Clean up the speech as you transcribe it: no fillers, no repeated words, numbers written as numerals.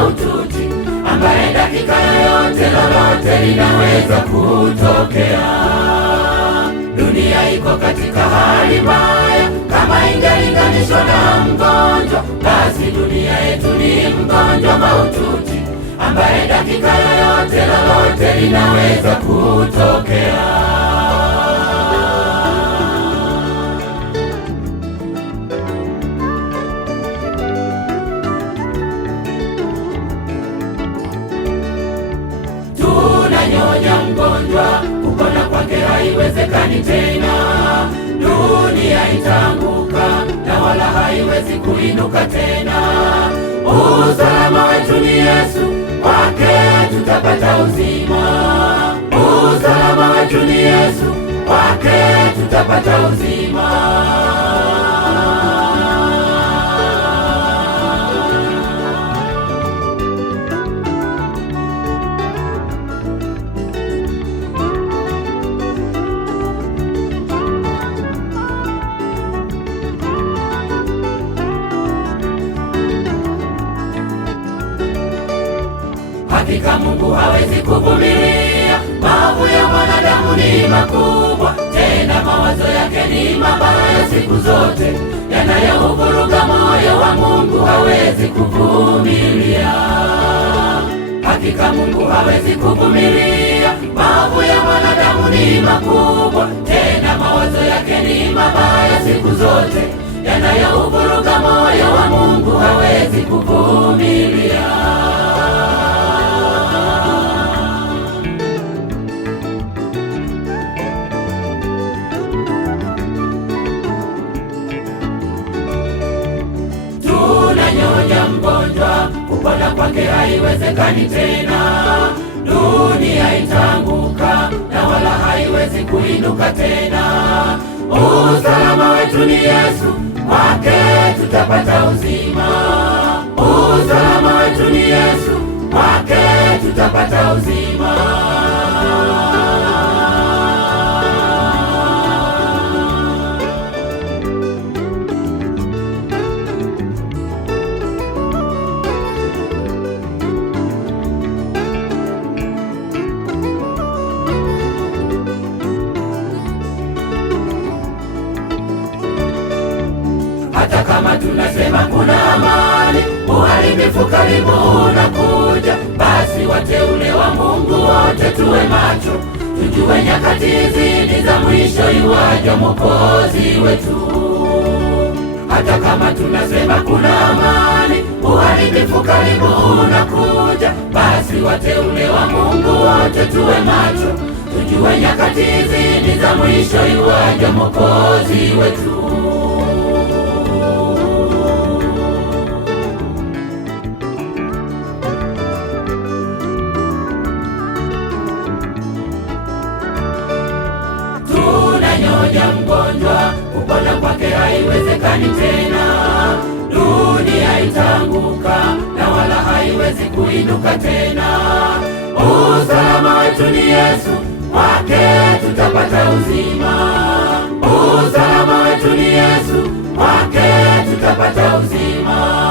mahututi, ambaye dakika yoyote lolote linaweza kutokea. Dunia iko katika hali mbaya, kama ingelinganishwa na mgonjwa, basi dunia yetu ni mgonjwa mahututi, ambaye dakika yoyote lolote linaweza kutokea. Tunanyonya mgonjwa, kupona kwake haiwezekani tena. Dunia itaanguka na wala haiwezi kuinuka tena. Usalama wetu ni Yesu, kwake tutapata uzima. Usalama wetu ni Yesu, kwake tutapata uzima. Hakika Mungu hawezi kuvumilia maovu ya mwanadamu, ni makubwa, tena mawazo yake ni mabaya siku zote, yanayouvuruga moyo wa Mungu hawezi kuvumilia. Hakika Mungu hawezi kuvumilia maovu ya mwanadamu, ni makubwa, tena mawazo yake ni mabaya siku zote, yanayouvuruga moyo wa Mungu hawezi kuvumilia. Tunanyonya mgonjwa, kupona kwake haiwezekani tena. Dunia itaanguka na wala haiwezi kuinuka tena. Usalama wetu ni Yesu, kwake tutapata uzima. Usalama wetu ni Yesu, kwake tutapata uzima. Hata kama tunasema kuna amani, uharibifu karibu unakuja. Basi wateule wa Mungu wote tuwe macho, tujue nyakati hizi ni za mwisho, iwaja Mwokozi wetu. Hata kama tunasema kuna amani, uharibifu karibu unakuja. Basi wateule wa Mungu wote tuwe macho, tujue nyakati hizi ni za mwisho, iwaja Mwokozi wetu. Tunanyonya mgonjwa, kupona kwake haiwezekani tena. Dunia itaanguka na wala haiwezi kuinuka tena. Usalama wetu ni Yesu, kwake tutapata uzima. Usalama wetu ni Yesu, kwake tutapata uzima.